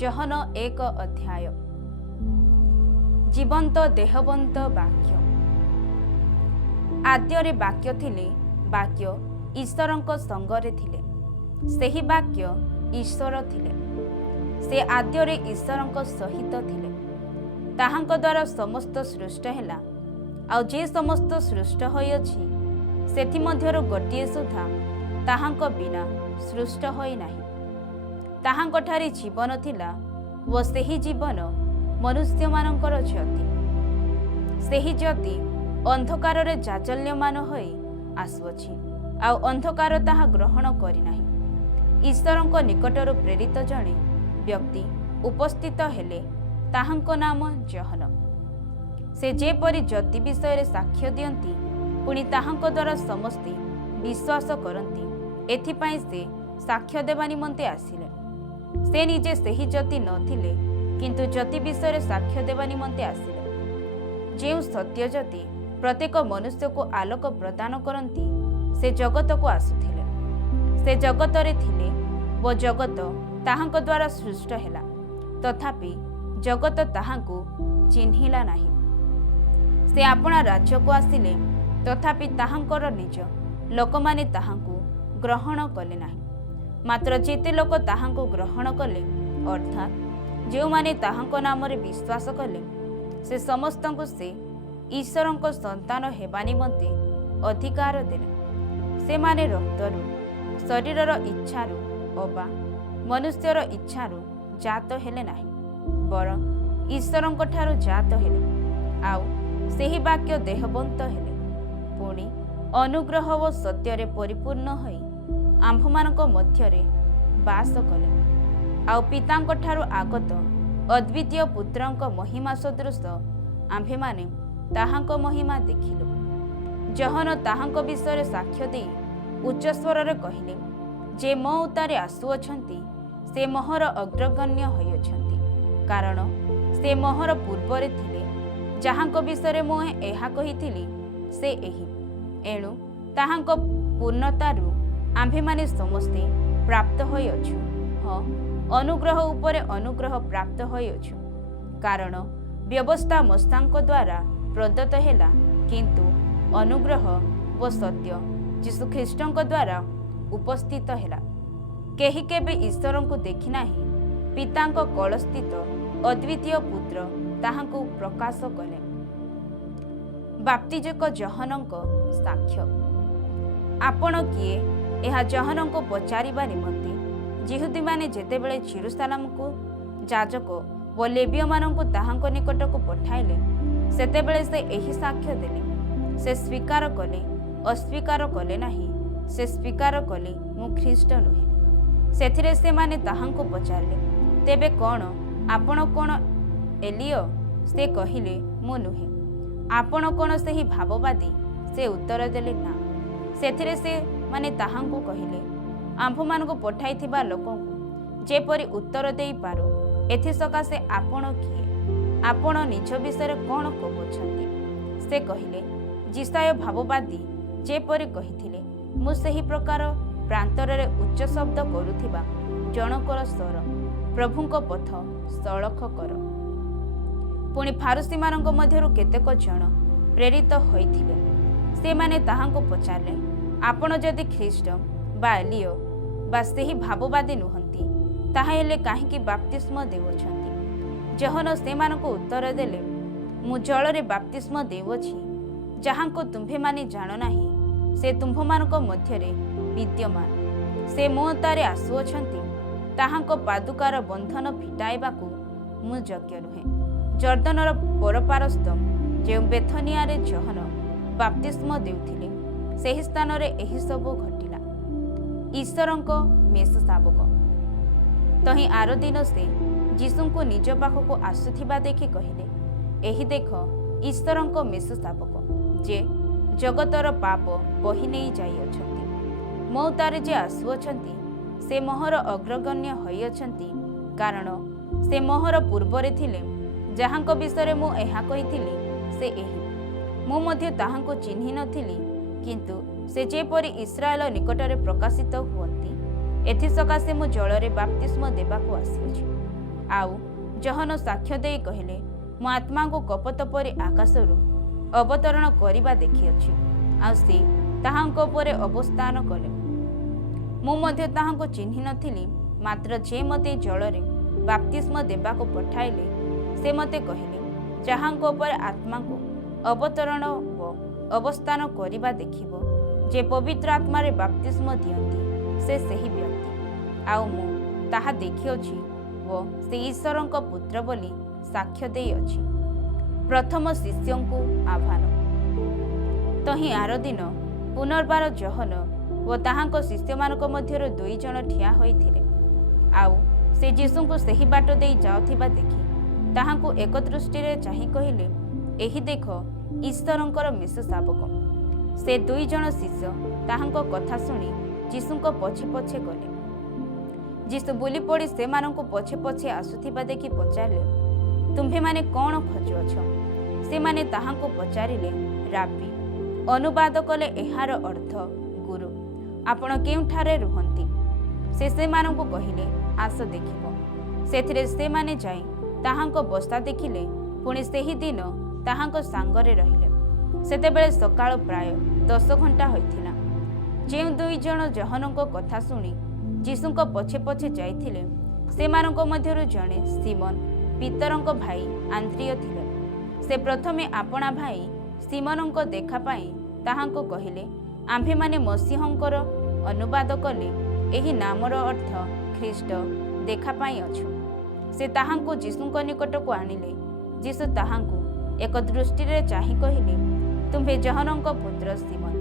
John 1 ଅଧ୍ୟାୟ। ଜୀବନ୍ତ ଦେହବନ୍ତ ବାକ୍ୟ। ଆଦ୍ୟରେ ବାକ୍ୟ ଥିଲେ, ବାକ୍ୟ ଈଶ୍ୱରଙ୍କ ସଙ୍ଗରେ ଥିଲେ, ସେହି ବାକ୍ୟ ଈଶ୍ୱର ଥିଲେ। ସେ ଆଦ୍ୟରେ ଈଶ୍ୱରଙ୍କ ସହିତ ଥିଲେ। ତାହାଙ୍କ ଦ୍ୱାରା ସମସ୍ତ ସୃଷ୍ଟ ହେଲା, ଆଉ ଯେ ସମସ୍ତ ସୃଷ୍ଟ ହୋଇଅଛି ସେଥିମଧ୍ୟରୁ ଗୋଟିଏ ସୁଦ୍ଧା ତାହାଙ୍କ ବିନା ସୃଷ୍ଟ ହୋଇନାହିଁ। ତାହାଙ୍କଠାରେ ଜୀବନ ଥିଲା ଓ ସେହି ଜୀବନ ମନୁଷ୍ୟମାନଙ୍କର ଜ୍ୟୋତି। ସେହି ଜ୍ୟୋତି ଅନ୍ଧକାରରେ ଜାଜଲ୍ୟମାନ ହୋଇ ଆସୁଅଛି, ଆଉ ଅନ୍ଧକାର ତାହା ଗ୍ରହଣ କରିନାହିଁ। ଈଶ୍ୱରଙ୍କ ନିକଟରୁ ପ୍ରେରିତ ଜଣେ ବ୍ୟକ୍ତି ଉପସ୍ଥିତ ହେଲେ, ତାହାଙ୍କ ନାମ ଜହନ। ସେ ଯେପରି ଜ୍ୟୋତି ବିଷୟରେ ସାକ୍ଷ୍ୟ ଦିଅନ୍ତି, ପୁଣି ତାହାଙ୍କ ଦ୍ୱାରା ସମସ୍ତେ ବିଶ୍ୱାସ କରନ୍ତି, ଏଥିପାଇଁ ସେ ସାକ୍ଷ୍ୟ ଦେବା ନିମନ୍ତେ ଆସିଲେ। ସେ ନିଜେ ସେହି ଜ୍ୟୋତି ନଥିଲେ, କିନ୍ତୁ ଜ୍ୟୋତି ବିଷୟରେ ସାକ୍ଷ୍ୟ ଦେବା ନିମନ୍ତେ ଆସିଲେ। ଯେଉଁ ସତ୍ୟ ଜ୍ୟୋତି ପ୍ରତ୍ୟେକ ମନୁଷ୍ୟକୁ ଆଲୋକ ପ୍ରଦାନ କରନ୍ତି, ସେ ଜଗତକୁ ଆସୁଥିଲେ। ସେ ଜଗତରେ ଥିଲେ ଓ ଜଗତ ତାହାଙ୍କ ଦ୍ୱାରା ସୃଷ୍ଟ ହେଲା, ତଥାପି ଜଗତ ତାହାଙ୍କୁ ଚିହ୍ନିଲା ନାହିଁ। ସେ ଆପଣା ରାଜ୍ୟକୁ ଆସିଲେ, ତଥାପି ତାହାଙ୍କର ନିଜ ଲୋକମାନେ ତାହାଙ୍କୁ ଗ୍ରହଣ କଲେ ନାହିଁ। ମାତ୍ର ଯେତେ ଲୋକ ତାହାଙ୍କୁ ଗ୍ରହଣ କଲେ, ଅର୍ଥାତ୍ ଯେଉଁମାନେ ତାହାଙ୍କ ନାମରେ ବିଶ୍ୱାସ କଲେ, ସେ ସମସ୍ତଙ୍କୁ ସେ ଈଶ୍ୱରଙ୍କ ସନ୍ତାନ ହେବା ନିମନ୍ତେ ଅଧିକାର ଦେଲେ। ସେମାନେ ରକ୍ତରୁ, ଶରୀରର ଇଚ୍ଛାରୁ ଅବା ମନୁଷ୍ୟର ଇଚ୍ଛାରୁ ଜାତ ହେଲେ ନାହିଁ, ବରଂ ଈଶ୍ୱରଙ୍କ ଠାରୁ ଜାତ ହେଲେ। ଆଉ ସେହି ବାକ୍ୟ ଦେହବନ୍ତ ହେଲେ, ପୁଣି ଅନୁଗ୍ରହ ଓ ସତ୍ୟରେ ପରିପୂର୍ଣ୍ଣ ହୋଇ ଆମ୍ଭମାନଙ୍କ ମଧ୍ୟରେ ବାସ କଲେ। ଆଉ ପିତାଙ୍କ ଠାରୁ ଆଗତ ଅଦ୍ୱିତୀୟ ପୁତ୍ରଙ୍କ ମହିମା ସଦୃଶ ଆମ୍ଭେମାନେ ତାହାଙ୍କ ମହିମା ଦେଖିଲୁ। ଜହନ ତାହାଙ୍କ ବିଷୟରେ ସାକ୍ଷ୍ୟ ଦେଇ ଉଚ୍ଚସ୍ୱରରେ କହିଲେ, ଯେ ମୋ ଉତ୍ତାରେ ଆସୁଅଛନ୍ତି, ସେ ମୋହର ଅଗ୍ରଗଣ୍ୟ ହୋଇଅଛନ୍ତି, କାରଣ ସେ ମୋହର ପୂର୍ବରେ ଥିଲେ। ଯାହାଙ୍କ ବିଷୟରେ ମୁଁ ଏହା କହିଥିଲି, ସେ ଏହି। ଏଣୁ ତାହାଙ୍କ ପୂର୍ଣ୍ଣତାରୁ ଆମ୍ଭେମାନେ ସମସ୍ତେ ପ୍ରାପ୍ତ ହୋଇଅଛୁ। ହଁ, ଅନୁଗ୍ରହ ଉପରେ ଅନୁଗ୍ରହ ପ୍ରାପ୍ତ ହୋଇଅଛୁ, କାରଣ ବ୍ୟବସ୍ଥା ମୋଶାଙ୍କ ଦ୍ୱାରା ପ୍ରଦତ୍ତ ହେଲା, କିନ୍ତୁ ଅନୁଗ୍ରହ ଓ ସତ୍ୟ ଯୀଶୁଖ୍ରୀଷ୍ଟଙ୍କ ଦ୍ୱାରା ଉପସ୍ଥିତ ହେଲା। କେହି କେବେ ଈଶ୍ୱରଙ୍କୁ ଦେଖିନାହିଁ, ପିତାଙ୍କ କଳସ୍ଥିତ ଅଦ୍ୱିତୀୟ ପୁତ୍ର ତାହାଙ୍କୁ ପ୍ରକାଶ କଲେ। ବାପ୍ତିଜକ ଜହନଙ୍କ ସାକ୍ଷ୍ୟ। ଆପଣ କିଏ, ଏହା ଜହନଙ୍କୁ ପଚାରିବା ନିମନ୍ତେ ଯିହୁଦୀମାନେ ଯେତେବେଳେ ଜେରୁସାଲେମକୁ ଯାଜକ ଓ ଲେବୀୟମାନଙ୍କୁ ତାହାଙ୍କ ନିକଟକୁ ପଠାଇଲେ, ସେତେବେଳେ ସେ ଏହି ସାକ୍ଷ୍ୟ ଦେଲେ। ସେ ସ୍ୱୀକାର କଲେ, ଅସ୍ୱୀକାର କଲେ ନାହିଁ। ସେ ସ୍ୱୀକାର କଲେ, ମୁଁ ଖ୍ରୀଷ୍ଟ ନୁହେଁ। ସେଥିରେ ସେମାନେ ତାହାଙ୍କୁ ପଚାରିଲେ, ତେବେ କ'ଣ ଆପଣ କ'ଣ ଏଲିୟ? ସେ କହିଲେ, ମୁଁ ନୁହେଁ। ଆପଣ କ'ଣ ସେହି ଭାବବାଦୀ? ସେ ଉତ୍ତର ଦେଲେ, ନା। ସେଥିରେ ସେମାନେ ତାହାଙ୍କୁ କହିଲେ, ଆମ୍ଭମାନଙ୍କୁ ପଠାଇଥିବା ଲୋକଙ୍କୁ ଯେପରି ଉତ୍ତର ଦେଇପାରୁ, ଏଥିସକାଶେ ଆପଣ କିଏ? ଆପଣ ନିଜ ବିଷୟରେ କ'ଣ କହୁଛନ୍ତି? ସେ କହିଲେ, ଯିଶାୟ ଭାବବାଦୀ ଯେପରି କହିଥିଲେ, ମୁଁ ସେହି ପ୍ରକାର ପ୍ରାନ୍ତରରେ ଉଚ୍ଚ ଶବ୍ଦ କରୁଥିବା ଜଣକର ସ୍ୱର, ପ୍ରଭୁଙ୍କ ପଥ ସଳଖ କର। ପୁଣି ଫାରୁସୀମାନଙ୍କ ମଧ୍ୟରୁ କେତେକ ଜଣ ପ୍ରେରିତ ହୋଇଥିଲେ। ସେମାନେ ତାହାଙ୍କୁ ପଚାରିଲେ, ଆପଣ ଯଦି ଖ୍ରୀଷ୍ଟ ବା ଏଲିୟ ବା ସେହି ଭାବବାଦୀ ନୁହନ୍ତି, ତାହାହେଲେ କାହିଁକି ବାପ୍ତିସ୍ମ ଦେଉଅଛନ୍ତି? ଜହନ ସେମାନଙ୍କୁ ଉତ୍ତର ଦେଲେ, ମୁଁ ଜଳରେ ବାପ୍ତିସ୍ମ ଦେଉଅଛି, ଯାହାଙ୍କୁ ତୁମ୍ଭେମାନେ ଜାଣ ନାହିଁ, ସେ ତୁମ୍ଭମାନଙ୍କ ମଧ୍ୟରେ ବିଦ୍ୟମାନ। ସେ ମୋ ଉତ୍ତାରେ ଆସୁଅଛନ୍ତି, ତାହାଙ୍କ ପାଦୁକାର ବନ୍ଧନ ଫିଟାଇବାକୁ ମୁଁ ଯୋଗ୍ୟ ନୁହେଁ। ଜର୍ଦ୍ଦନର ପରପାରସ୍ଥ ଯେଉଁ ବେଥନିଆରେ ଜହନ ବାପ୍ତିସ୍ମ ଦେଉଥିଲେ, ସେହି ସ୍ଥାନରେ ଏହିସବୁ ଘଟିଲା। ଈଶ୍ୱରଙ୍କ ମେଷ ଶାବକ। ତହିଁ ଆର ଦିନ ସେ ଯୀଶୁଙ୍କୁ ନିଜ ପାଖକୁ ଆସୁଥିବା ଦେଖି କହିଲେ, ଏହି ଦେଖ ଈଶ୍ୱରଙ୍କ ମେଷ ଶାବକ, ଯେ ଜଗତର ପାପ ବହି ନେଇ ଯାଇଅଛନ୍ତି। ମୋ ଉତ୍ତାରେ ଯେ ଆସୁଅଛନ୍ତି, ସେ ମୋହର ଅଗ୍ରଗଣ୍ୟ ହୋଇଅଛନ୍ତି, କାରଣ ସେ ମୋହର ପୂର୍ବରେ ଥିଲେ। ଯାହାଙ୍କ ବିଷୟରେ ମୁଁ ଏହା କହିଥିଲି, ସେ ଏହି। ମୁଁ ମଧ୍ୟ ତାହାଙ୍କୁ ଚିହ୍ନି ନଥିଲି, କିନ୍ତୁ ସେ ଯେପରି ଇସ୍ରାଏଲ ନିକଟରେ ପ୍ରକାଶିତ ହୁଅନ୍ତି, ଏଥିସକାଶେ ମୁଁ ଜଳରେ ବାପ୍ତିସ୍ମ ଦେବାକୁ ଆସିଅଛି। ଆଉ ଜହନ ସାକ୍ଷ୍ୟ ଦେଇ କହିଲେ, ମୁଁ ଆତ୍ମାଙ୍କୁ କପଟ ପରି ଆକାଶରୁ ଅବତରଣ କରିବା ଦେଖିଅଛି, ଆଉ ସେ ତାହାଙ୍କ ଉପରେ ଅବସ୍ଥାନ କଲେ। ମୁଁ ମଧ୍ୟ ତାହାଙ୍କୁ ଚିହ୍ନି ନଥିଲି, ମାତ୍ର ଯେ ମୋତେ ଜଳରେ ବାପ୍ତିସ୍ମ ଦେବାକୁ ପଠାଇଲେ, ସେ ମୋତେ କହିଲେ, ଯାହାଙ୍କ ଉପରେ ଆତ୍ମାଙ୍କୁ ଅବତରଣ ଓ ଅବସ୍ଥାନ କରିବା ଦେଖିବ, ଯେ ପବିତ୍ର ଆତ୍ମାରେ ବାପ୍ତିସ୍ମ ଦିଅନ୍ତି, ସେ ସେହି ବ୍ୟକ୍ତି। ଆଉ ମୁଁ ତାହା ଦେଖିଅଛି ଓ ସେ ଈଶ୍ୱରଙ୍କ ପୁତ୍ର ବୋଲି ସାକ୍ଷ୍ୟ ଦେଇଅଛି। ପ୍ରଥମ ଶିଷ୍ୟଙ୍କୁ ଆହ୍ୱାନ। ତହିଁ ଆର ଦିନ ପୁନର୍ବାର ଜହନ ଓ ତାହାଙ୍କ ଶିଷ୍ୟମାନଙ୍କ ମଧ୍ୟରୁ 2 ଜଣ ଠିଆ ହୋଇଥିଲେ। ଆଉ ସେ ଯୀଶୁଙ୍କୁ ସେହି ବାଟ ଦେଇ ଯାଉଥିବା ଦେଖି ତାହାଙ୍କୁ ଏକ ଦୃଷ୍ଟିରେ ଚାହିଁ କହିଲେ, ଏହି ଦେଖ ଈଶ୍ୱରଙ୍କର ମେଷଶାବକ। ସେ 2 ଜଣ ଶିଷ୍ୟ ତାହାଙ୍କ କଥା ଶୁଣି ଯୀଶୁଙ୍କ ପଛେ ପଛେ ଗଲେ। ଯୀଶୁ ବୁଲି ପଡ଼ି ସେମାନଙ୍କୁ ପଛେ ପଛେ ଆସୁଥିବା ଦେଖି ପଚାରିଲେ, ତୁମ୍ଭେମାନେ କ'ଣ ଖୋଜୁଅଛ? ସେମାନେ ତାହାଙ୍କୁ ପଚାରିଲେ, ରାବି। ଅନୁବାଦ କଲେ ଏହାର ଅର୍ଥ ଗୁରୁ, ଆପଣ କେଉଁଠାରେ ରୁହନ୍ତି? ସେ ସେମାନଙ୍କୁ କହିଲେ, ଆସ ଦେଖିବ। ସେଥିରେ ସେମାନେ ଯାଇ ତାହାଙ୍କ ବସା ଦେଖିଲେ, ପୁଣି ସେହି ଦିନ ତାହାଙ୍କ ସାଙ୍ଗରେ ରହିଲେ। ସେତେବେଳେ ସକାଳ ପ୍ରାୟ 10 ଘଣ୍ଟା ହୋଇଥିଲା। ଯେଉଁ 2 ଜଣ ଜହନଙ୍କ କଥା ଶୁଣି ଯୀଶୁଙ୍କ ପଛେ ପଛେ ଯାଇଥିଲେ, ସେମାନଙ୍କ ମଧ୍ୟରୁ ଜଣେ ସିମୋନ ପିତରଙ୍କ ଭାଇ ଆନ୍ଦ୍ରିୟ ଥିଲେ। ସେ ପ୍ରଥମେ ଆପଣା ଭାଇ ସିମୋନଙ୍କ ଦେଖା ପାଇଁ ତାହାଙ୍କୁ କହିଲେ, ଆମ୍ଭେମାନେ ମସିହଙ୍କର, ଅନୁବାଦ କଲେ ଏହି ନାମର ଅର୍ଥ ଖ୍ରୀଷ୍ଟ, ଦେଖା ପାଇଁ ଅଛୁ। ସେ ତାହାଙ୍କୁ ଯୀଶୁଙ୍କ ନିକଟକୁ ଆଣିଲେ। ଯୀଶୁ ତାହାଙ୍କୁ ଏକ ଦୃଷ୍ଟିରେ ଚାହିଁ କହିଲେ, ତୁମ୍ଭେ ଜହନଙ୍କ ପୁତ୍ର ସିମୋନ,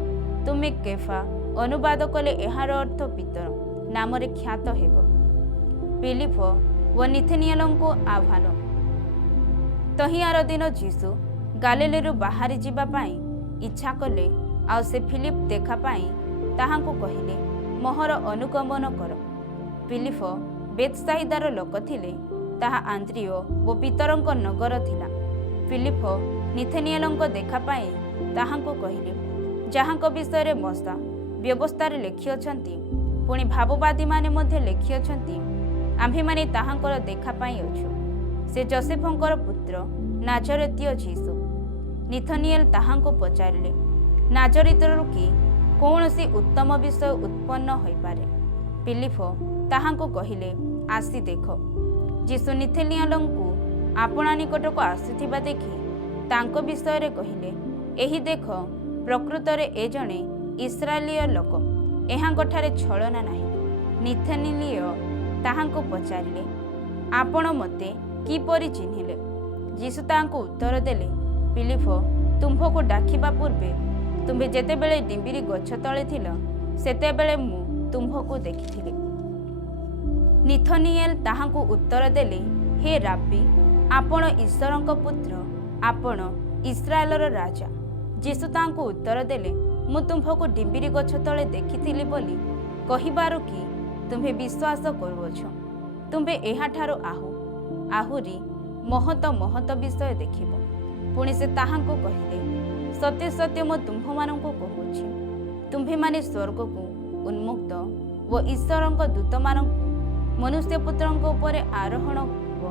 ତୁମେ କେଫା, ଅନୁବାଦ କଲେ ଏହାର ଅର୍ଥ ପିତର, ନାମରେ ଖ୍ୟାତ ହେବ। ଫିଲିପ ଓ ନିଥେନିଏଲଙ୍କୁ ଆହ୍ୱାନ। ତହିଁ ଆର ଦିନ ଯୀଶୁ ଗାଲିଲରୁ ବାହାରି ଯିବା ପାଇଁ ଇଚ୍ଛା କଲେ, ଆଉ ସେ ଫିଲିପ ଦେଖା ପାଇଁ ତାହାଙ୍କୁ କହିଲେ, ମୋହର ଅନୁଗମନ କର। ଫିଲିପ ବେଥସାଇଦାର ଲୋକ ଥିଲେ, ତାହା ଆନ୍ଦ୍ରିୟ ଓ ପିତରଙ୍କ ନଗର ଥିଲା। ଫିଲିପ ନିଥେନିଏଲଙ୍କ ଦେଖା ପାଇଁ ତାହାଙ୍କୁ କହିଲେ, ଯାହାଙ୍କ ବିଷୟରେ ମୋଶେ ବ୍ୟବସ୍ଥାରେ ଲେଖିଅଛନ୍ତି, ପୁଣି ଭାବବାଦୀମାନେ ମଧ୍ୟ ଲେଖିଅଛନ୍ତି, ଆମ୍ଭେମାନେ ତାହାଙ୍କର ଦେଖା ପାଇଁ ଅଛୁ। ସେ ଯୋସେଫଙ୍କର ପୁତ୍ର, ନାଜରେତୀୟ ଯୀଶୁ। ନିଥନିଏଲ ତାହାଙ୍କୁ ପଚାରିଲେ, ନାଜରିତରୁ କି କୌଣସି ଉତ୍ତମ ବିଷୟ ଉତ୍ପନ୍ନ ହୋଇପାରେ? ଫିଲିପ ତାହାଙ୍କୁ କହିଲେ, ଆସି ଦେଖ। ଯୀଶୁ ନିଥନିଏଲଙ୍କୁ ଆପଣା ନିକଟକୁ ଆସୁଥିବା ଦେଖି ତାଙ୍କ ବିଷୟରେ କହିଲେ, ଏହି ଦେଖ, ପ୍ରକୃତରେ ଏ ଜଣେ ଇସ୍ରାଏଲୀୟ ଲୋକ, ଏହାଙ୍କଠାରେ ଛଳନା ନାହିଁ। ନିଥନିଏଲ ତାହାଙ୍କୁ ପଚାରିଲେ, ଆପଣ ମୋତେ କିପରି ଚିହ୍ନିଲେ? ଯୀଶୁ ତାହାଙ୍କୁ ଉତ୍ତର ଦେଲେ, ଫିଲିପ ତୁମ୍ଭକୁ ଡାକିବା ପୂର୍ବେ ତୁମ୍ଭେ ଯେତେବେଳେ ଡିମ୍ବିରି ଗଛ ତଳେ ଥିଲ, ସେତେବେଳେ ମୁଁ ତୁମ୍ଭକୁ ଦେଖିଥିଲି। ନିଥନିଏଲ ତାହାଙ୍କୁ ଉତ୍ତର ଦେଲେ, ହେ ରାବି, ଆପଣ ଈଶ୍ୱରଙ୍କ ପୁତ୍ର, ଆପଣ ଇସ୍ରାଏଲର ରାଜା। ଯୀଶୁ ତାହାଙ୍କୁ ଉତ୍ତର ଦେଲେ, ମୁଁ ତୁମ୍ଭକୁ ଡିମ୍ବିରି ଗଛ ତଳେ ଦେଖିଥିଲି ବୋଲି କହିବାରୁ କି ତୁମ୍ଭେ ବିଶ୍ୱାସ କରୁଅଛ? ତୁମ୍ଭେ ଏହାଠାରୁ ଆହୁରି ମହତ ବିଷୟ ଦେଖିବ। ପୁଣି ସେ ତାହାଙ୍କୁ କହିଲେ, ସତ୍ୟ ସତ୍ୟ ମୁଁ ତୁମ୍ଭମାନଙ୍କୁ କହୁଅଛି, ତୁମ୍ଭେମାନେ ସ୍ୱର୍ଗକୁ ଉନ୍ମୁକ୍ତ ଓ ଈଶ୍ୱରଙ୍କ ଦୂତମାନଙ୍କୁ ମନୁଷ୍ୟପୁତ୍ରଙ୍କ ଉପରେ ଆରୋହଣ ଓ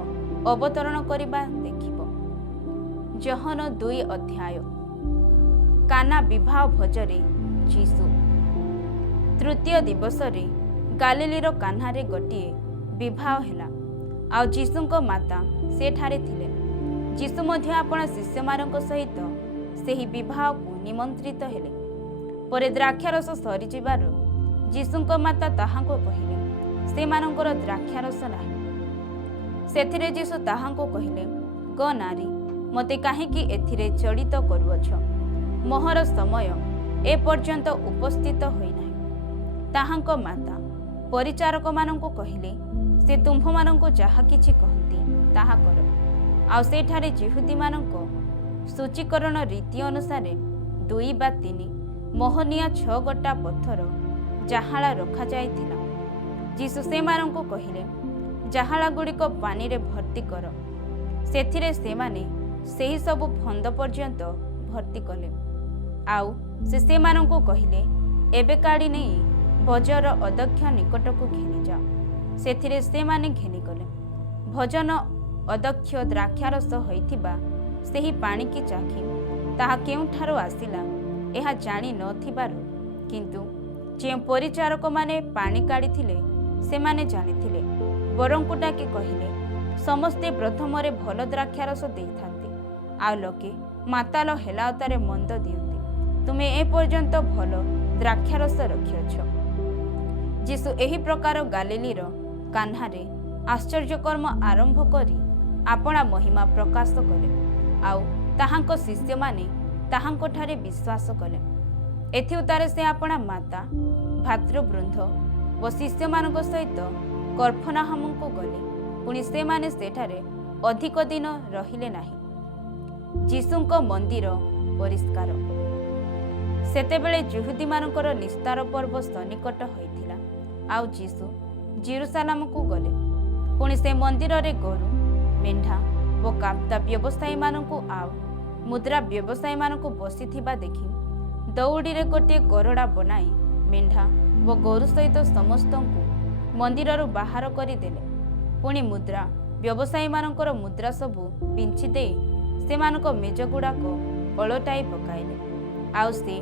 ଅବତରଣ କରିବା ଦେଖିବ। ଜହନ 2 ଅଧ୍ୟାୟ। କାନା ବିବାହ ଭୋଜରେ ଯୀଶୁ। ତୃତୀୟ ଦିବସରେ ଗାଲିଲୀର କାନାରେ ଗୋଟିଏ ବିବାହ ହେଲା, ଆଉ ଯୀଶୁଙ୍କ ମାତା ସେଠାରେ ଥିଲେ। ଯୀଶୁ ମଧ୍ୟ ଆପଣା ଶିଷ୍ୟମାନଙ୍କ ସହିତ ସେହି ବିବାହକୁ ନିମନ୍ତ୍ରିତ ହେଲେ। ପରେ ଦ୍ରାକ୍ଷାରସ ସରିଯିବାରୁ ଯୀଶୁଙ୍କ ମାତା ତାହାଙ୍କୁ କହିଲେ, ସେମାନଙ୍କର ଦ୍ରାକ୍ଷାରସ ନାହିଁ। ସେଥିରେ ଯୀଶୁ ତାହାଙ୍କୁ କହିଲେ, ଗ ନାରୀ, ମୋତେ କାହିଁକି ଏଥିରେ ଜଡ଼ିତ କରୁଅଛ? ମୋହର ସମୟ ଏପର୍ଯ୍ୟନ୍ତ ଉପସ୍ଥିତ ହୋଇନାହିଁ। ତାହାଙ୍କ ମାତା ପରିଚାରକମାନଙ୍କୁ କହିଲେ, ସେ ତୁମ୍ଭମାନଙ୍କୁ ଯାହା କିଛି କହନ୍ତି ତାହା କର। ଆଉ ସେଠାରେ ଯିହୁଦୀମାନଙ୍କ ସୂଚୀକରଣ ରୀତି ଅନୁସାରେ 2 ବା 3 ମୋହନିଆ 6 ଗୋଟା ପଥର ଜାହାଳା ରଖାଯାଇଥିଲା। ଯୀଶୁ ସେମାନଙ୍କୁ କହିଲେ, ଜାହାଳାଗୁଡ଼ିକ ପାଣିରେ ଭର୍ତ୍ତି କର। ସେଥିରେ ସେମାନେ ସେହି ସବୁ ଫନ୍ଦ ପର୍ଯ୍ୟନ୍ତ ଭର୍ତ୍ତି କଲେ। ଆଉ ସେ ସେମାନଙ୍କୁ କହିଲେ, ଏବେ କାଢ଼ି ନେଇ ଭୋଜର ଅଧ୍ୟକ୍ଷ ନିକଟକୁ ଘେନିଯାଅ। ସେଥିରେ ସେମାନେ ଘେନିଗଲେ। ଭୋଜନ ଅଦକ୍ଷ ଦ୍ରାକ୍ଷାରସ ହୋଇଥିବା ସେହି ପାଣିକି ଚାଖି ତାହା କେଉଁଠାରୁ ଆସିଲା ଏହା ଜାଣି ନଥିବାରୁ, କିନ୍ତୁ ଯେଉଁ ପରିଚାରକମାନେ ପାଣି କାଢ଼ିଥିଲେ ସେମାନେ ଜାଣିଥିଲେ। ବରଙ୍କୁ ଡାକି କହିଲେ, ସମସ୍ତେ ପ୍ରଥମରେ ଭଲ ଦ୍ରାକ୍ଷାରସ ଦେଇଥାନ୍ତି, ଆଉ ଲୋକେ ମାତାଲ ହେଲାଉତାରେ ମନ୍ଦ ଦିଅନ୍ତି। ତୁମେ ଏପର୍ଯ୍ୟନ୍ତ ଭଲ ଦ୍ରାକ୍ଷାରସ ରଖିଅଛ। ଯୀଶୁ ଏହି ପ୍ରକାର ଗାଲିଲୀର କାହ୍ନାରେ ଆଶ୍ଚର୍ଯ୍ୟକର୍ମ ଆରମ୍ଭ କରି ଆପଣା ମହିମା ପ୍ରକାଶ କଲେ, ଆଉ ତାହାଙ୍କ ଶିଷ୍ୟମାନେ ତାହାଙ୍କଠାରେ ବିଶ୍ୱାସ କଲେ। ଏଥିଉତ୍ତାରେ ସେ ଆପଣା ମାତା, ଭାତୃବୃନ୍ଦ ଓ ଶିଷ୍ୟମାନଙ୍କ ସହିତ କଫରନାହୁମକୁ ଗଲେ। ପୁଣି ସେମାନେ ସେଠାରେ ଅଧିକ ଦିନ ରହିଲେ ନାହିଁ। ଯୀଶୁଙ୍କ ମନ୍ଦିର ପରିଷ୍କାର। ସେତେବେଳେ ଯହୂଦୀମାନଙ୍କର ନିସ୍ତାର ପର୍ବ ସନ୍ନିକଟ ହୋଇଥିଲା, ଆଉ ଯୀଶୁ ଜେରୁସାଲେମକୁ ଗଲେ। ପୁଣି ସେ ମନ୍ଦିରରେ ଗୋରୁ, ମେଣ୍ଢା ଓ କାପ୍ତା ବ୍ୟବସାୟୀମାନଙ୍କୁ ଆଉ ମୁଦ୍ରା ବ୍ୟବସାୟୀମାନଙ୍କୁ ବସିଥିବା ଦେଖି ଦଉଡ଼ିରେ ଗୋଟିଏ କରଡ଼ା ବନାଇ ମେଣ୍ଢା ଓ ଗୋରୁ ସହିତ ସମସ୍ତଙ୍କୁ ମନ୍ଦିରରୁ ବାହାର କରିଦେଲେ। ପୁଣି ମୁଦ୍ରା ବ୍ୟବସାୟୀମାନଙ୍କର ମୁଦ୍ରା ସବୁ ବିଞ୍ଚି ଦେଇ ସେମାନଙ୍କ ମେଜଗୁଡ଼ାକ ଓଲଟାଇ ପକାଇଲେ। ଆଉ ସେ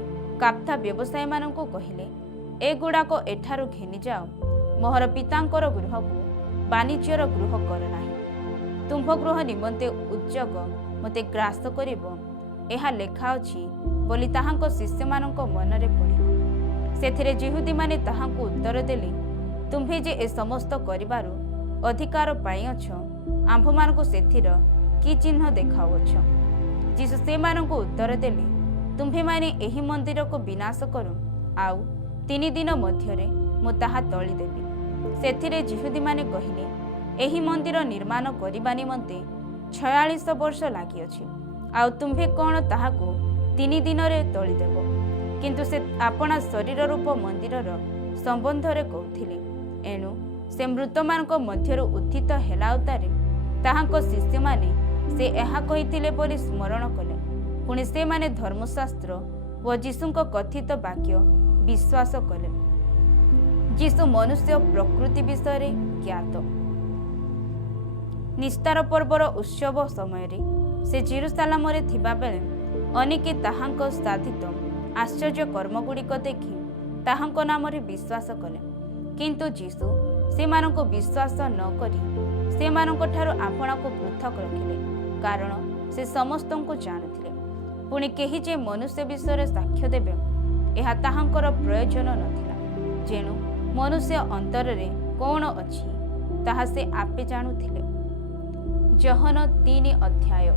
କାପ୍ତା ବ୍ୟବସାୟୀମାନଙ୍କୁ କହିଲେ, ଏଗୁଡ଼ାକ ଏଠାରୁ ଘେନିଯାଅ, ମୋହର ପିତାଙ୍କର ଗୃହକୁ ବାଣିଜ୍ୟର ଗୃହ କର ନାହିଁ। ତୁମ୍ଭ ଗୃହ ନିମନ୍ତେ ଉଦ୍ଯୋଗ ମୋତେ ଗ୍ରାସ କରିବ, ଏହା ଲେଖା ଅଛି ବୋଲି ତାହାଙ୍କ ଶିଷ୍ୟମାନଙ୍କ ମନରେ ପଡ଼ିବ। ସେଥିରେ ଯହୂଦୀମାନେ ତାହାଙ୍କୁ ଉତ୍ତର ଦେଲେ, ତୁମ୍ଭେ ଯେ ଏ ସମସ୍ତ କରିବାରୁ ଅଧିକାର ପାଇଅଛ, ଆମ୍ଭମାନଙ୍କୁ ସେଥିର କି ଚିହ୍ନ ଦେଖାଉଅଛ? ଯୀଶୁ ସେମାନଙ୍କୁ ଉତ୍ତର ଦେଲେ, ତୁମ୍ଭେମାନେ ଏହି ମନ୍ଦିରକୁ ବିନାଶ କର, ଆଉ 3 ଦିନ ମଧ୍ୟରେ ମୁଁ ତାହା ତୋଳିଦେବି। ସେଥିରେ ଯହୂଦୀମାନେ କହିଲେ, ଏହି ମନ୍ଦିର ନିର୍ମାଣ କରିବା ନିମନ୍ତେ 46 ବର୍ଷ ଲାଗିଅଛି, ଆଉ ତୁମ୍ଭେ କ'ଣ ତାହାକୁ 3 ଦିନରେ ତୋଳିଦେବ? କିନ୍ତୁ ସେ ଆପଣା ଶରୀର ରୂପ ମନ୍ଦିରର ସମ୍ବନ୍ଧରେ କହୁଥିଲେ। ଏଣୁ ସେ ମୃତମାନଙ୍କ ମଧ୍ୟରୁ ଉତ୍ଥିତ ହେଲାଉତାରେ ତାହାଙ୍କ ଶିଷ୍ୟମାନେ ସେ ଏହା କହିଥିଲେ ବୋଲି ସ୍ମରଣ କଲେ। ପୁଣି ସେମାନେ ଧର୍ମଶାସ୍ତ୍ର ଓ ଯୀଶୁଙ୍କ କଥିତ ବାକ୍ୟ ବିଶ୍ୱାସ କଲେ। ଯୀଶୁ ମନୁଷ୍ୟ ପ୍ରକୃତି ବିଷୟରେ ଜ୍ଞାତ। ନିସ୍ତାର ପର୍ବର ଉତ୍ସବ ସମୟରେ ସେ ଜେରୁସାଲେମରେ ଥିବାବେଳେ ଅନେକେ ତାହାଙ୍କ ସାଧିତ ଆଶ୍ଚର୍ଯ୍ୟ କର୍ମଗୁଡ଼ିକ ଦେଖି ତାହାଙ୍କ ନାମରେ ବିଶ୍ୱାସ କଲେ। କିନ୍ତୁ ଯୀଶୁ ସେମାନଙ୍କୁ ବିଶ୍ୱାସ ନ କରି ସେମାନଙ୍କଠାରୁ ଆପଣାକୁ ପୃଥକ ରଖିଲେ, କାରଣ ସେ ସମସ୍ତଙ୍କୁ ଜାଣୁଥିଲେ। ପୁଣି କେହି ଯେ ମନୁଷ୍ୟ ବିଷୟରେ ସାକ୍ଷ୍ୟ ଦେବେ, ଏହା ତାହାଙ୍କର ପ୍ରୟୋଜନ ନଥିଲା, ଯେଣୁ ମନୁଷ୍ୟ ଅନ୍ତରରେ କ'ଣ ଅଛି ତାହା ସେ ଆପେ ଜାଣୁଥିଲେ। ଯୋହନ 3 ଅଧ୍ୟାୟ।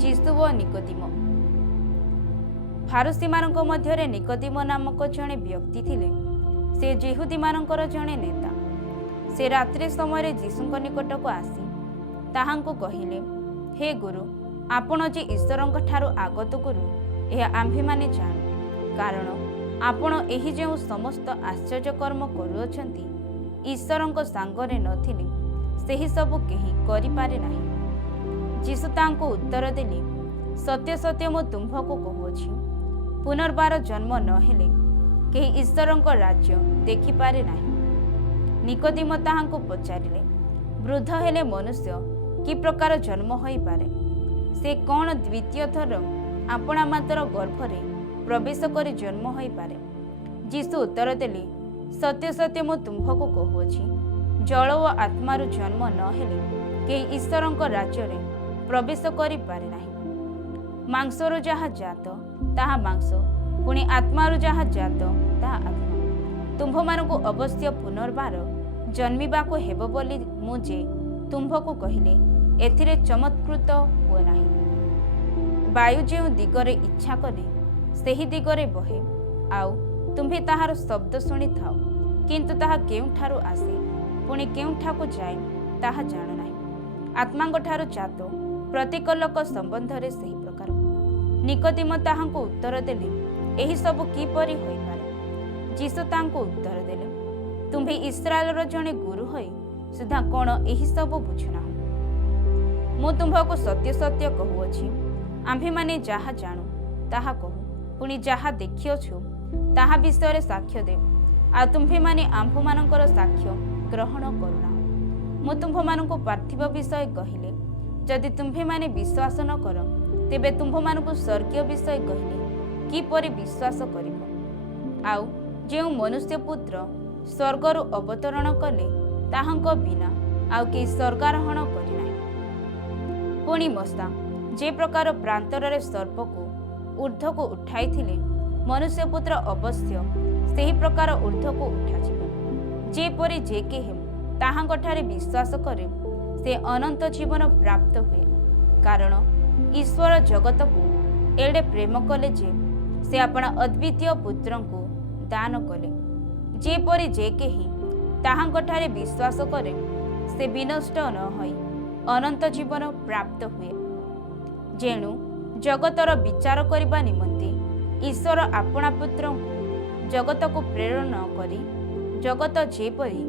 ଯୀଶୁ ଓ ନିକୋଦିମ। ଫାରୁସୀମାନଙ୍କ ମଧ୍ୟରେ ନିକୋଦିମ ନାମକ ଜଣେ ବ୍ୟକ୍ତି ଥିଲେ। ସେ ଯହୂଦୀମାନଙ୍କର ଜଣେ ନେତା। ସେ ରାତ୍ରି ସମୟରେ ଯୀଶୁଙ୍କ ନିକଟକୁ ଆସି ତାହାଙ୍କୁ କହିଲେ, ହେ ଗୁରୁ, ଆପଣ ଯେ ଈଶ୍ୱରଙ୍କ ଠାରୁ ଆଗତ ଗୁରୁ, ଏହା ଆମ୍ଭେମାନେ ଜାଣୁ, କାରଣ ଆପଣ ଏହି ଯେଉଁ ସମସ୍ତ ଆଶ୍ଚର୍ଯ୍ୟକର୍ମ କରୁଅଛନ୍ତି, ଈଶ୍ୱରଙ୍କ ସାଙ୍ଗରେ ନଥିଲେ ସେହି ସବୁ କେହି କରିପାରେ ନାହିଁ। ଯୀଶୁ ତାଙ୍କୁ ଉତ୍ତର ଦେଲେ, ସତ୍ୟ ସତ୍ୟ ମୁଁ ତୁମ୍ଭକୁ କହୁଅଛି, ପୁନର୍ବାର ଜନ୍ମ ନ ହେଲେ କେହି ଈଶ୍ୱରଙ୍କ ରାଜ୍ୟ ଦେଖିପାରେ ନାହିଁ। ନିକୋଦିମ ତାହାଙ୍କୁ ପଚାରିଲେ, ବୃଦ୍ଧ ହେଲେ ମନୁଷ୍ୟ କି ପ୍ରକାର ଜନ୍ମ ହୋଇପାରେ? ସେ କ'ଣ ଦ୍ୱିତୀୟ ଥର ଆପଣା ମାତାର ଗର୍ଭରେ ପ୍ରବେଶ କରି ଜନ୍ମ ହୋଇପାରେ? ଯୀଶୁ ଉତ୍ତର ଦେଲେ, ସତ୍ୟ ସତ୍ୟ ମୁଁ ତୁମ୍ଭକୁ କହୁଅଛି, ଜଳ ଓ ଆତ୍ମାରୁ ଜନ୍ମ ନ ହେଲେ କେହି ଈଶ୍ୱରଙ୍କ ରାଜ୍ୟରେ ପ୍ରବେଶ କରିପାରେ ନାହିଁ। ମାଂସରୁ ଯାହା ଜାତ ତାହା ମାଂସ, ପୁଣି ଆତ୍ମାରୁ ଯାହା ଜାତ ତାହା ଆତ୍ମା। ତୁମ୍ଭମାନଙ୍କୁ ଅବଶ୍ୟ ପୁନର୍ବାର ଜନ୍ମିବାକୁ ହେବ ବୋଲି ମୁଁ ଯେ ତୁମ୍ଭକୁ କହିଲେ, ଏଥିରେ ଚମତ୍କୃତ ହୁଅ ନାହିଁ। ବାୟୁ ଯେଉଁ ଦିଗରେ ଇଚ୍ଛା କରେ ସେହି ଦିଗରେ ବହେ, ଆଉ ତୁମ୍ଭେ ତାହାର ଶବ୍ଦ ଶୁଣିଥାଅ, କିନ୍ତୁ ତାହା କେଉଁଠାରୁ ଆସେ ପୁଣି କେଉଁଠାକୁ ଯାଏ ତାହା ଜାଣ ନାହିଁ। ଆତ୍ମାଙ୍କଠାରୁ ଜାତ ପ୍ରତ୍ୟେକ ଲୋକ ସମ୍ବନ୍ଧରେ ସେହି ପ୍ରକାର। ନିକୋଦିମ ତାହାଙ୍କୁ ଉତ୍ତର ଦେଲେ, ଏହି ସବୁ କିପରି ହୋଇପାରେ? ଯୀଶୁ ତାଙ୍କୁ ଉତ୍ତର ଦେଲେ, ତୁମ୍ଭେ ଇସ୍ରାଏଲର ଜଣେ ଗୁରୁ ହୋଇ ସୁଦ୍ଧା କ'ଣ ଏହି ସବୁ ବୁଝୁନାହ? ମୁଁ ତୁମ୍ଭକୁ ସତ୍ୟ ସତ୍ୟ କହୁଅଛି, ଆମ୍ଭେମାନେ ଯାହା ଜାଣୁ ତାହା କହୁ, ପୁଣି ଯାହା ଦେଖିଅଛୁ ତାହା ବିଷୟରେ ସାକ୍ଷ୍ୟ ଦେଉ, ଆଉ ତୁମ୍ଭେମାନେ ଆମ୍ଭମାନଙ୍କର ସାକ୍ଷ୍ୟ ଗ୍ରହଣ କରୁନାହ। ମୁଁ ତୁମ୍ଭମାନଙ୍କୁ ପାର୍ଥିବ ବିଷୟ କହିଲେ ଯଦି ତୁମ୍ଭେମାନେ ବିଶ୍ୱାସ ନ କର, ତେବେ ତୁମ୍ଭମାନଙ୍କୁ ସ୍ୱର୍ଗୀୟ ବିଷୟ କହିଲେ କିପରି ବିଶ୍ୱାସ କରିବ? ଆଉ ଯେଉଁ ମନୁଷ୍ୟ ପୁତ୍ର ସ୍ୱର୍ଗରୁ ଅବତରଣ କଲେ, ତାହାଙ୍କ ବିନା ଆଉ କେହି ସ୍ୱର୍ଗାରୋହଣ କରିନାହିଁ। ପୁଣି ମଶା ଯେ ପ୍ରକାର ପ୍ରାନ୍ତରରେ ସର୍ପକୁ ଊର୍ଦ୍ଧ୍ୱକୁ ଉଠାଇଥିଲେ, ମନୁଷ୍ୟ ପୁତ୍ର ଅବଶ୍ୟ ସେହି ପ୍ରକାର ଊର୍ଦ୍ଧ୍ୱକୁ ଉଠାଯିବ। ଯେପରି ଯେ କେହି ତାହାଙ୍କଠାରେ ବିଶ୍ୱାସ କରେ, ସେ ଅନନ୍ତ ଜୀବନ ପ୍ରାପ୍ତ ହୁଏ। କାରଣ ଈଶ୍ୱର ଜଗତକୁ ଏଡ଼େ ପ୍ରେମ କଲେ ଯେ ସେ ଆପଣା ଅଦ୍ୱିତୀୟ ପୁତ୍ରଙ୍କୁ ଦାନ କଲେ, ଯେପରି ଯେ କେହି ତାହାଙ୍କଠାରେ ବିଶ୍ୱାସ କରେ, ସେ ବିନଷ୍ଟ ନ ହୋଇ ଅନନ୍ତ ଜୀବନ ପ୍ରାପ୍ତ ହୁଏ। ଯେଣୁ ଜଗତର ବିଚାର କରିବା ନିମନ୍ତେ ଈଶ୍ୱର ଆପଣା ପୁତ୍ରଙ୍କୁ ଜଗତକୁ ପ୍ରେରଣ ନ କରି, ଜଗତ ଯେପରି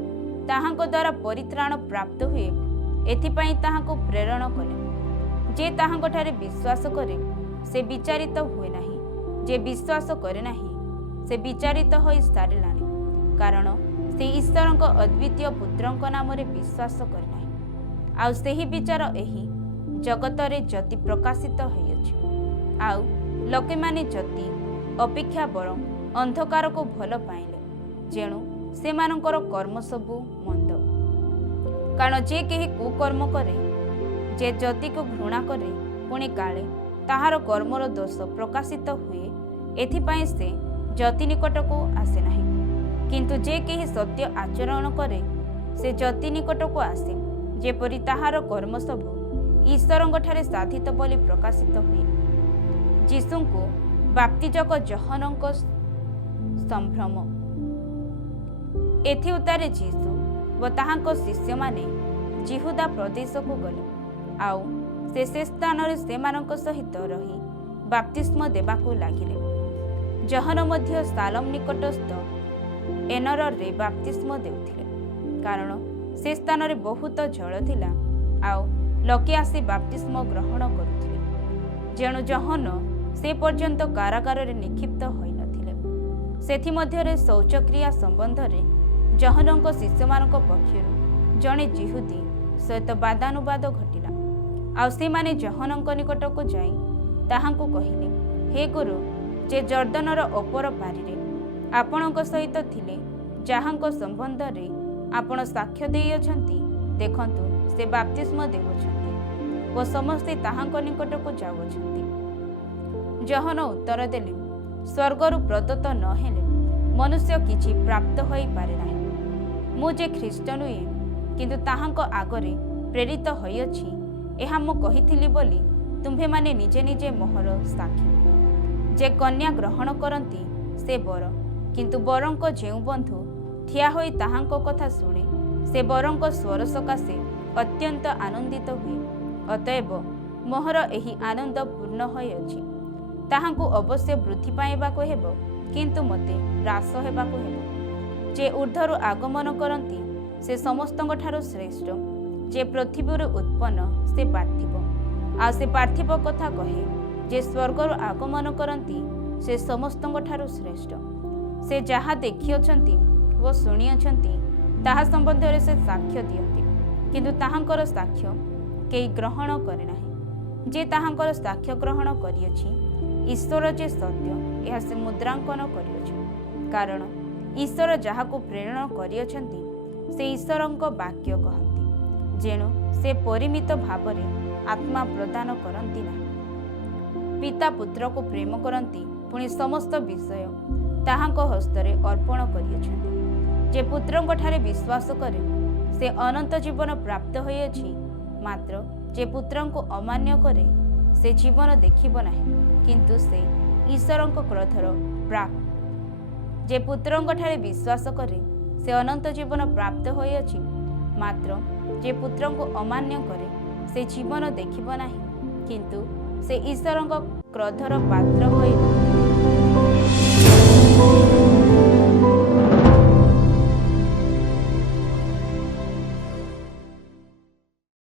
ତାହାଙ୍କ ଦ୍ୱାରା ପରିତ୍ରାଣ ପ୍ରାପ୍ତ ହୁଏ, ଏଥିପାଇଁ ତାହାଙ୍କୁ ପ୍ରେରଣ କଲେ। ଯେ ତାହାଙ୍କଠାରେ ବିଶ୍ୱାସ କରେ, ସେ ବିଚାରିତ ହୁଏ ନାହିଁ। ଯେ ବିଶ୍ୱାସ କରେ ନାହିଁ, ସେ ବିଚାରିତ ହୋଇ ସାରିଲାଣି, କାରଣ ସେ ଈଶ୍ୱରଙ୍କ ଅଦ୍ୱିତୀୟ ପୁତ୍ରଙ୍କ ନାମରେ ବିଶ୍ୱାସ କରେ ନାହିଁ। ଆଉ ସେହି ବିଚାର ଏହି ଜଗତରେ ଜ୍ୟୋତି ପ୍ରକାଶିତ ହୋଇଅଛି। ଆଉ ଲୋକମାନେ ଜ୍ୟୋତି ଅପେକ୍ଷା ବରଂ ଅନ୍ଧକାରକୁ ଭଲ ପାଇଲେ, ଯେଣୁ ସେମାନଙ୍କର କର୍ମ ସବୁ ମନ୍ଦ। କାରଣ ଯେ କେହି କୁକର୍ମ କରେ, ଯେ ଜ୍ୟୋତିକୁ ଘୃଣା କରେ, ପୁଣି କାଳେ ତାହାର କର୍ମର ଦୋଷ ପ୍ରକାଶିତ ହୁଏ, ଏଥିପାଇଁ ସେ ଜ୍ୟୋତି ନିକଟକୁ ଆସେ ନାହିଁ। କିନ୍ତୁ ଯେ କେହି ସତ୍ୟ ଆଚରଣ କରେ, ସେ ଜ୍ୟୋତି ନିକଟକୁ ଆସେ, ଯେପରି ତାହାର କର୍ମ ସବୁ ଈଶ୍ୱରଙ୍କଠାରେ ସାଧିତ ବୋଲି ପ୍ରକାଶିତ ହୁଏ। ଯୀଶୁଙ୍କୁ ବାପ୍ତିଜକ ଯୋହାନଙ୍କ ସମ୍ଭ୍ରମ। ଏଥି ଉତ୍ତାରେ ଯୀଶୁ ଓ ତାହାଙ୍କ ଶିଷ୍ୟମାନେ ଯିହୁଦା ପ୍ରଦେଶକୁ ଗଲେ। ଆଉ ସେ ସ୍ଥାନରେ ସେମାନଙ୍କ ସହିତ ରହି ବାପ୍ତିସ୍ମ ଦେବାକୁ ଲାଗିଲେ। ଯୋହାନ ମଧ୍ୟ ସାଲମ ନିକଟସ୍ଥ ଏନରରେ ବାପ୍ତିସ୍ମ ଦେଉଥିଲେ, କାରଣ ସେ ସ୍ଥାନରେ ବହୁତ ଜଳ ଥିଲା, ଆଉ ଲୋକେ ଆସି ବାପ୍ତିସ୍ମ ଗ୍ରହଣ କରୁଥିଲେ। ଯେଣୁ ଯୋହାନ ସେ ପର୍ଯ୍ୟନ୍ତ କାରାଗାରରେ ନିକ୍ଷିପ୍ତ ହୋଇନଥିଲେ। ସେଥିମଧ୍ୟରେ ଶୌଚକ୍ରିୟା ସମ୍ବନ୍ଧରେ ଯୋହାନଙ୍କ ଶିଷ୍ୟମାନଙ୍କ ପକ୍ଷରୁ ଜଣେ ଯିହୁଦୀ ସହିତ ବାଦାନୁବାଦ ଘଟିଲା। ଆଉ ସେମାନେ ଯୋହାନଙ୍କ ନିକଟକୁ ଯାଇ ତାହାଙ୍କୁ କହିଲେ, ହେ ଗୁରୁ, ଯେ ଜର୍ଦ୍ଦନର ଅପର ପାରିରେ ଆପଣଙ୍କ ସହିତ ଥିଲେ, ଯାହାଙ୍କ ସମ୍ବନ୍ଧରେ ଆପଣ ସାକ୍ଷ୍ୟ ଦେଇଅଛନ୍ତି, ଦେଖନ୍ତୁ ସେ ବାପ୍ତିସ୍ମ ଦେଉଅଛନ୍ତି ଓ ସମସ୍ତେ ତାହାଙ୍କ ନିକଟକୁ ଯାଉଅଛନ୍ତି। ଯୋହାନ ଉତ୍ତର ଦେଲେ, ସ୍ୱର୍ଗରୁ ପ୍ରଦତ୍ତ ନ ହେଲେ ମନୁଷ୍ୟ କିଛି ପ୍ରାପ୍ତ ହୋଇପାରେ ନାହିଁ। ମୁଁ ଯେ ଖ୍ରୀଷ୍ଟ ନୁହେଁ, କିନ୍ତୁ ତାହାଙ୍କ ଆଗରେ ପ୍ରେରିତ ହୋଇଅଛି, ଏହା ମୁଁ କହିଥିଲି ବୋଲି ତୁମ୍ଭେମାନେ ନିଜେ ନିଜେ ମୋହର ସାକ୍ଷୀ। ଯେ କନ୍ୟା ଗ୍ରହଣ କରନ୍ତି, ସେ ବର, କିନ୍ତୁ ବରଙ୍କ ଯେଉଁ ବନ୍ଧୁ ଠିଆ ହୋଇ ତାହାଙ୍କ କଥା ଶୁଣେ, ସେ ବରଙ୍କ ସ୍ୱର ସକାଶେ ଅତ୍ୟନ୍ତ ଆନନ୍ଦିତ ହୁଏ। ଅତଏବ ମୋହର ଏହି ଆନନ୍ଦ ପୂର୍ଣ୍ଣ ହୋଇଅଛି। ତାହାଙ୍କୁ ଅବଶ୍ୟ ବୃଦ୍ଧି ପାଇବାକୁ ହେବ, କିନ୍ତୁ ମୋତେ ହ୍ରାସ ହେବାକୁ ହେବ। ଯେ ଊର୍ଦ୍ଧ୍ୱରୁ ଆଗମନ କରନ୍ତି, ସେ ସମସ୍ତଙ୍କ ଠାରୁ ଶ୍ରେଷ୍ଠ। ଯେ ପୃଥିବୀରୁ ଉତ୍ପନ୍ନ, ସେ ପାର୍ଥିବ। ଆଉ ସେ ପାର୍ଥିବ କଥା କହେ। ଯେ ସ୍ୱର୍ଗରୁ ଆଗମନ କରନ୍ତି, ସେ ସମସ୍ତଙ୍କ ଠାରୁ ଶ୍ରେଷ୍ଠ। ସେ ଯାହା ଦେଖିଅଛନ୍ତି ଓ ଶୁଣିଅଛନ୍ତି, ତାହା ସମ୍ବନ୍ଧରେ ସେ ସାକ୍ଷ୍ୟ ଦିଅନ୍ତି, କିନ୍ତୁ ତାହାଙ୍କର ସାକ୍ଷ୍ୟ କେହି ଗ୍ରହଣ କରେ ନାହିଁ। ଯେ ତାହାଙ୍କର ସାକ୍ଷ୍ୟ ଗ୍ରହଣ କରିଅଛି, ଈଶ୍ୱର ଯେ ସତ୍ୟ, ଏହା ସେ ମୁଦ୍ରାଙ୍କନ କରିଅଛି। କାରଣ ଈଶ୍ୱର ଯାହାକୁ ପ୍ରେରଣ କରିଅଛନ୍ତି, ସେ ଈଶ୍ୱରଙ୍କ ବାକ୍ୟ କହନ୍ତି। ଯେଣୁ ସେ ପରିମିତ ଭାବରେ ଆତ୍ମା ପ୍ରଦାନ କରନ୍ତି ନାହିଁ। ପିତା ପୁତ୍ରକୁ ପ୍ରେମ କରନ୍ତି, ପୁଣି ସମସ୍ତ ବିଷୟ ତାହାଙ୍କ ହସ୍ତରେ ଅର୍ପଣ କରିଅଛନ୍ତି। ଯେ ପୁତ୍ରଙ୍କଠାରେ ବିଶ୍ୱାସ କରେ, ସେ ଅନନ୍ତ ଜୀବନ ପ୍ରାପ୍ତ ହୋଇଅଛି। ମାତ୍ର ଯେ ପୁତ୍ରଙ୍କୁ ଅମାନ୍ୟ କରେ, ସେ ଜୀବନ ଦେଖିବ ନାହିଁ, କିନ୍ତୁ ସେ ଈଶ୍ୱରଙ୍କ କ୍ରୋଧର ପ୍ରାପ୍ତ। ଯେ ପୁତ୍ରଙ୍କଠାରେ ବିଶ୍ୱାସ କରେ, ସେ ଅନନ୍ତ ଜୀବନ ପ୍ରାପ୍ତ ହୋଇଅଛି। ମାତ୍ର ଯେ ପୁତ୍ରଙ୍କୁ ଅମାନ୍ୟ କରେ, ସେ ଜୀବନ ଦେଖିବ ନାହିଁ, କିନ୍ତୁ ସେ ଈଶ୍ୱରଙ୍କ କ୍ରୋଧର ପାତ୍ର ହୋଇ